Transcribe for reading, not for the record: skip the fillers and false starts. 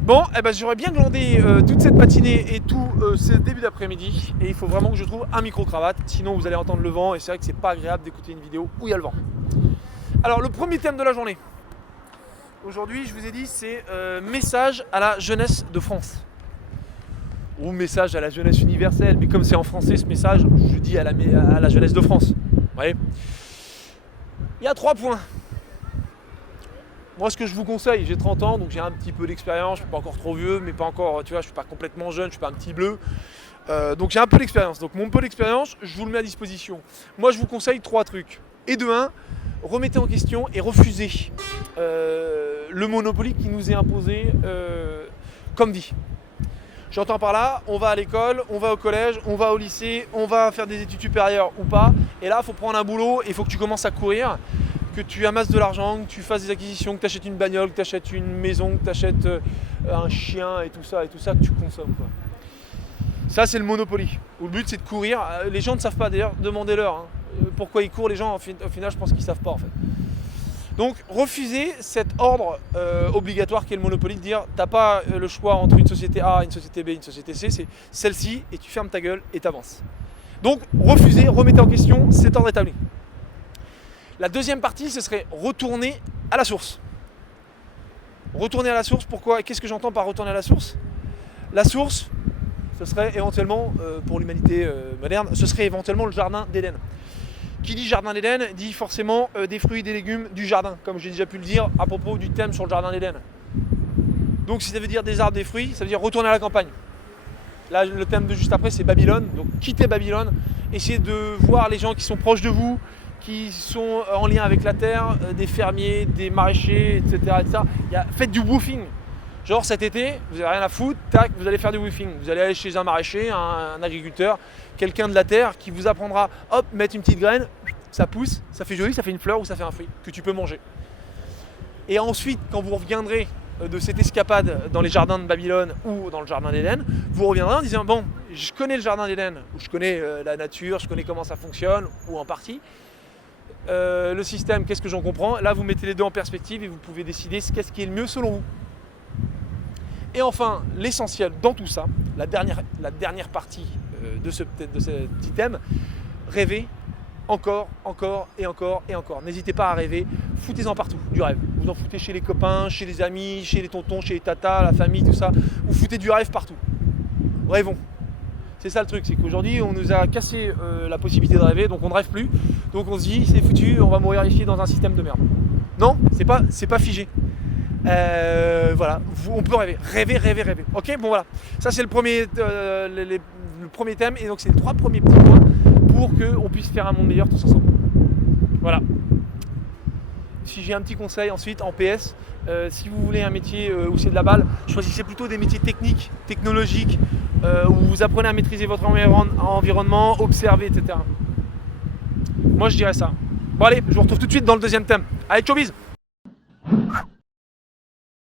Bon, eh ben, j'aurais bien glandé toute cette matinée et tout ce début d'après-midi. Et il faut vraiment que je trouve un micro-cravate. Sinon, vous allez entendre le vent. Et c'est vrai que c'est pas agréable d'écouter une vidéo où il y a le vent. Alors, le premier thème de la journée. Aujourd'hui, je vous ai dit, c'est message à la jeunesse de France. Ou message à la jeunesse universelle. Mais comme c'est en français ce message, je dis à la jeunesse de France. Vous voyez ? Il y a 3 points. Moi, ce que je vous conseille, j'ai 30 ans, donc j'ai un petit peu d'expérience, je ne suis pas encore trop vieux, mais pas encore, tu vois, je ne suis pas complètement jeune, je ne suis pas un petit bleu. Donc j'ai un peu d'expérience. Donc mon peu d'expérience, je vous le mets à disposition. Moi, je vous conseille 3 trucs. Et de 1, remettez en question et refusez le Monopoly qui nous est imposé comme dit. J'entends par là, on va à l'école, on va au collège, on va au lycée, on va faire des études supérieures ou pas. Et là, il faut prendre un boulot et il faut que tu commences à courir, que tu amasses de l'argent, que tu fasses des acquisitions, que tu achètes une bagnole, que tu achètes une maison, que tu achètes un chien et tout ça que tu consommes, quoi. Ça, c'est le Monopoly. Le but, c'est de courir. Les gens ne savent pas, d'ailleurs, demandez-leur. Hein. Pourquoi ils courent, les gens, au final, je pense qu'ils ne savent pas, en fait. Donc, refusez cet ordre obligatoire qu'est le Monopoly, de dire t'as pas le choix entre une société A, une société B, une société C, c'est celle-ci, et tu fermes ta gueule et t'avances. Donc, refusez, remettez en question cet ordre établi. La deuxième partie, ce serait retourner à la source. Retourner à la source, pourquoi ? Qu'est-ce que j'entends par retourner à la source ? La source, ce serait éventuellement, pour l'humanité moderne, ce serait éventuellement le jardin d'Éden. Qui dit jardin d'Éden dit forcément des fruits et des légumes du jardin, comme j'ai déjà pu le dire à propos du thème sur le jardin d'Éden. Donc si ça veut dire des arbres, des fruits, ça veut dire retourner à la campagne. Là, le thème de juste après, c'est Babylone. Donc quittez Babylone, essayez de voir les gens qui sont proches de vous, qui sont en lien avec la terre, des fermiers, des maraîchers, etc. Faites du woofing. Genre cet été, vous n'avez rien à foutre, tac, vous allez faire du woofing. Vous allez aller chez un maraîcher, un agriculteur, quelqu'un de la terre qui vous apprendra, hop, mettre une petite graine, ça pousse, ça fait joli, ça fait une fleur ou ça fait un fruit que tu peux manger. Et ensuite, quand vous reviendrez de cette escapade dans les jardins de Babylone ou dans le jardin d'Éden, vous reviendrez en disant, bon, je connais le jardin d'Éden, ou je connais la nature, je connais comment ça fonctionne, ou en partie. Le système, qu'est-ce que j'en comprends ? Là, vous mettez les deux en perspective et vous pouvez décider qu'est-ce qui est le mieux selon vous. Et enfin, l'essentiel dans tout ça, la dernière partie de ce petit thème, rêver encore et encore. N'hésitez pas à rêver, foutez-en partout, du rêve. Vous en foutez chez les copains, chez les amis, chez les tontons, chez les tatas, la famille, tout ça. Vous foutez du rêve partout. Rêvons. C'est ça le truc, c'est qu'aujourd'hui on nous a cassé la possibilité de rêver, donc on ne rêve plus. Donc on se dit c'est foutu, on va mourir ici dans un système de merde. Non, c'est pas figé. Voilà, on peut rêver. Ok, bon voilà. Ça c'est le premier thème, et donc c'est les 3 premiers petits points pour qu'on puisse faire un monde meilleur tous ensemble. Voilà. Si j'ai un petit conseil ensuite en PS, si vous voulez un métier où c'est de la balle, choisissez plutôt des métiers techniques, technologiques, où vous apprenez à maîtriser votre environnement, observer, etc. Moi je dirais ça. Bon allez, je vous retrouve tout de suite dans le deuxième thème. Allez, ciao, bis.